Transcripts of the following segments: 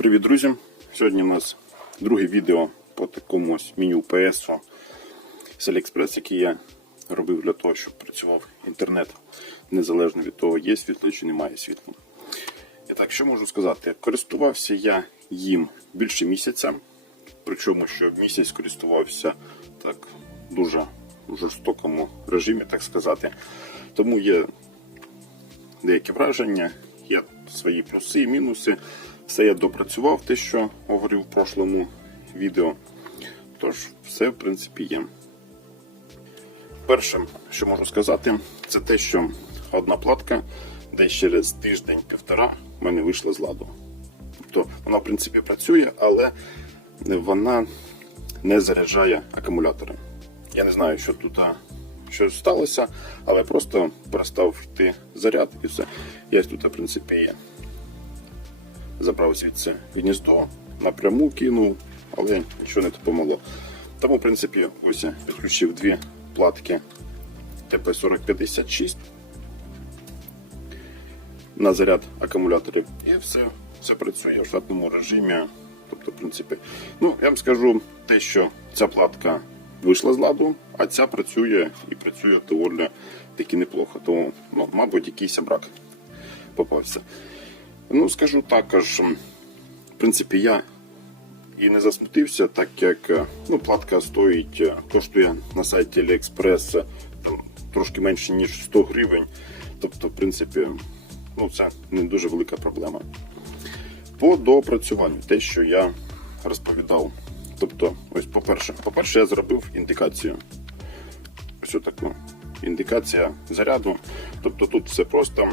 Привіт, друзі! Сьогодні у нас друге відео по такому ось меню PS з AliExpress, яке я робив для того, щоб працював інтернет незалежно від того, є світло чи немає світла. І так, що можу сказати? Користувався я їм більше місяця, причому що місяць користувався так дуже в жорстокому режимі, так сказати. Тому є деякі враження, є свої плюси і мінуси. Все я допрацював те, що говорив в прошлому відео. Тож, все, в принципі, є. Перше, що можу сказати, це те, що одна платка десь через тиждень-півтора в мене вийшла з ладу. Тобто вона, в принципі, працює, але вона не заряджає акумулятори. Я не знаю, що тут а, що сталося, але просто перестав йти заряд і все. Я тут, в принципі, є. Забрав звідси гніздо, напряму кинув, але нічого не допомогло. Тому, в принципі, ось я підключив дві платки ТП-4056 на заряд акумуляторів. І все, все працює в штатному режимі. Тобто, в принципі, ну, я вам скажу те, що ця платка вийшла з ладу, а ця працює і працює доволі таки неплохо. Тому, ну, мабуть, якийсь брак попався. Ну, скажу також, в принципі, я і не засмутився, так як е, ну, платка стоїть, е, коштує на сайті AliExpress е, там, трошки менше, ніж 100 гривень. Тобто, в принципі, ну, це не дуже велика проблема. По доопрацюванню, те, що я розповідав. Тобто, ось, по-перше, по-перше, я зробив індикацію. Ось таку. Індикація заряду. Тобто тут все просто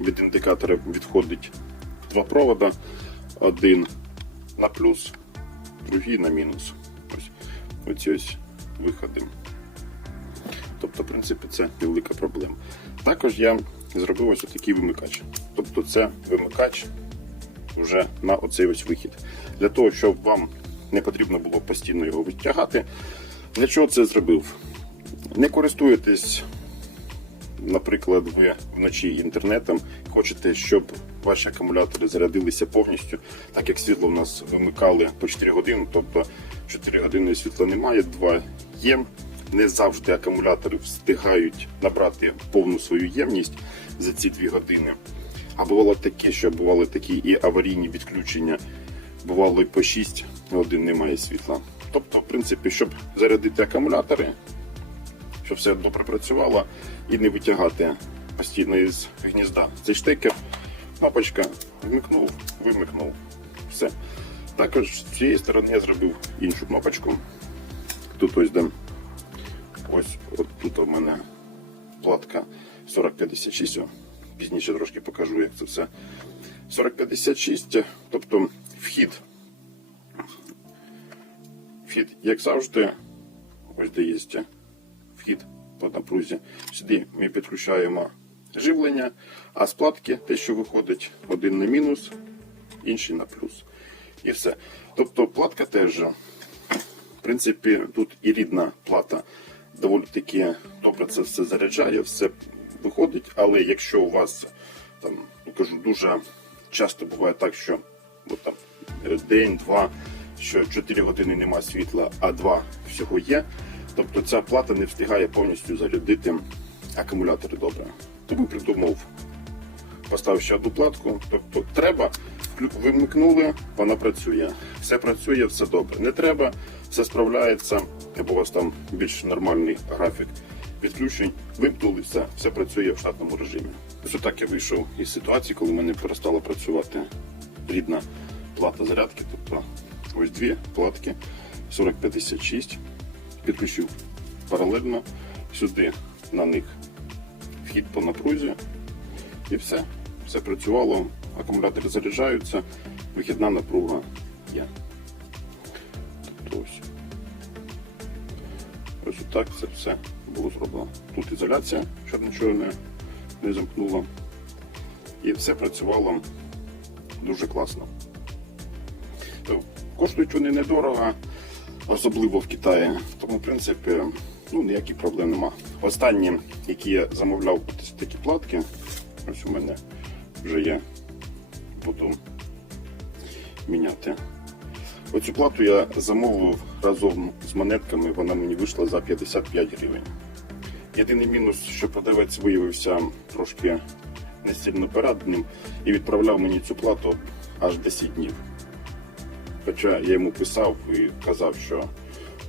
від індикатора відходить два провода, один на плюс, другий на мінус. Ось оці ось виходи. Тобто, в принципі, це невелика проблема. Також я зробив ось такий вимикач. Тобто це вимикач вже на оцей ось вихід. Для того, щоб вам не потрібно було постійно його витягати. Для чого це зробив? Не користуєтесь наприклад, ви вночі інтернетом хочете, щоб ваші акумулятори зарядилися повністю, так як світло в нас вимикали по 4 години, тобто 4 години світла немає, 2 є. Не завжди акумулятори встигають набрати повну свою ємність за ці 2 години. А бувало таке, що бували такі і аварійні відключення, бувало і по 6 годин немає світла. Тобто, в принципі, щоб зарядити акумулятори, щоб все добре працювало і не витягати постійно із гнізда. Цей штекер, кнопочка, вмикнув, вимикнув. Все. Також з цієї сторони я зробив іншу кнопочку. Тут ось де ось от тут у мене платка 4056. Пізніше трошки покажу, як це все. 4056, тобто вхід. Вхід, як завжди, ось де є вхід по напрузі. Сюди ми підключаємо живлення, а з платки те, що виходить, один на мінус, інший на плюс. І все. Тобто платка теж, в принципі, тут і рідна плата доволі таки добре це все заряджає, все виходить, але якщо у вас там, ну, кажу, дуже часто буває так, що от, там, день-два, що 4 години нема світла, а 2 всього є. Тобто ця плата не встигає повністю зарядити акумулятори добре. Тому придумав, поставив ще одну платку. Тобто треба, вимикнули, вона працює. Все працює, все добре. Не треба, все справляється, або у вас там більш нормальний графік відключень. Вимкнули все, все працює в штатному режимі. Ось отак я вийшов із ситуації, коли в мене перестала працювати рідна плата зарядки. Тобто ось дві платки 4056 підключив паралельно сюди на них вхід по напрузі і все. Все працювало, акумулятори заряджаються, вихідна напруга є. Ось. Ось так це все було зроблено. Тут ізоляція, щоб нічого не, замкнуло. І все працювало дуже класно. Коштують вони недорого особливо в Китаї. Тому, в принципі, ну, ніяких проблем нема. Останні, які я замовляв такі платки, ось у мене вже є. Буду міняти. Оцю плату я замовив разом з монетками, вона мені вийшла за 55 гривень. Єдиний мінус, що продавець виявився трошки не сильно порадним і відправляв мені цю плату аж 10 днів. Хоча я йому писав і казав, що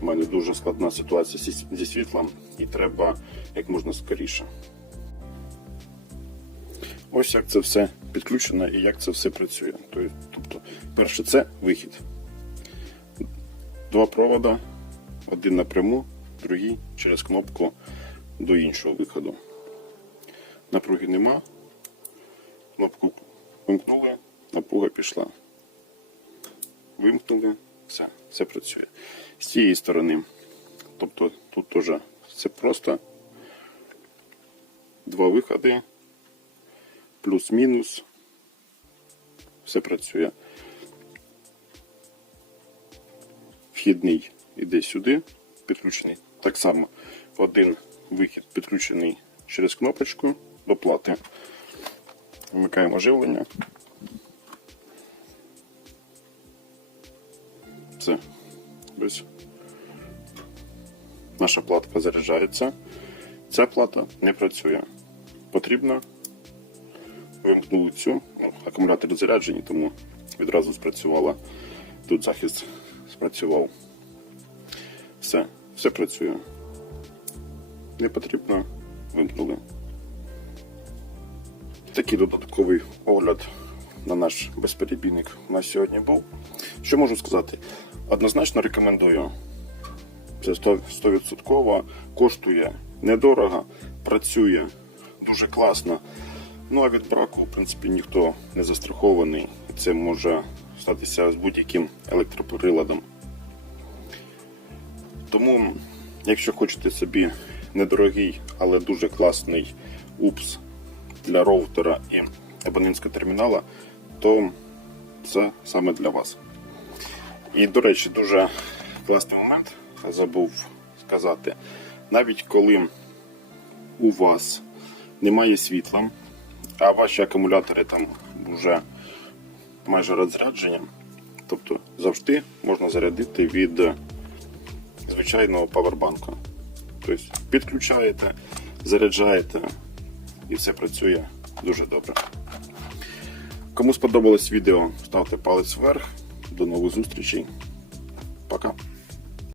в мене дуже складна ситуація зі- світлом і треба як можна скоріше. Ось як це все підключено і як це все працює. Тобто, перше, це вихід. Два провода, один напряму, другий через кнопку до іншого виходу. Напруги нема. Кнопку вимкнули, напруга пішла. Вимкнули, все, все працює. З цієї сторони, тобто тут теж все просто. Два виходи, плюс-мінус. Все працює. Вхідний іде сюди, підключений. Так само один вихід підключений через кнопочку до плати. Вмикаємо живлення. Все. Ось. Наша платка заряджається. Ця плата не працює. Потрібно вимкнули цю. Ну, акумулятори заряджені, тому відразу спрацювала. Тут захист спрацював. Все, все працює. Не потрібно, вимкнули. Такий додатковий огляд на наш безперебійник у нас сьогодні був. Що можу сказати? Однозначно рекомендую. Це 100%, 100% коштує недорого, працює дуже класно. Ну а від браку, в принципі, ніхто не застрахований. Це може статися з будь-яким електроприладом. Тому, якщо хочете собі недорогий, але дуже класний УПС для роутера і абонентського термінала, то це саме для вас. І, до речі, дуже класний момент забув сказати. Навіть коли у вас немає світла, а ваші акумулятори там вже майже розряджені, тобто завжди можна зарядити від звичайного павербанка. Тобто підключаєте, заряджаєте і все працює дуже добре. Кому сподобалось відео, ставте палець вверх. До нових зустрічей. Пока.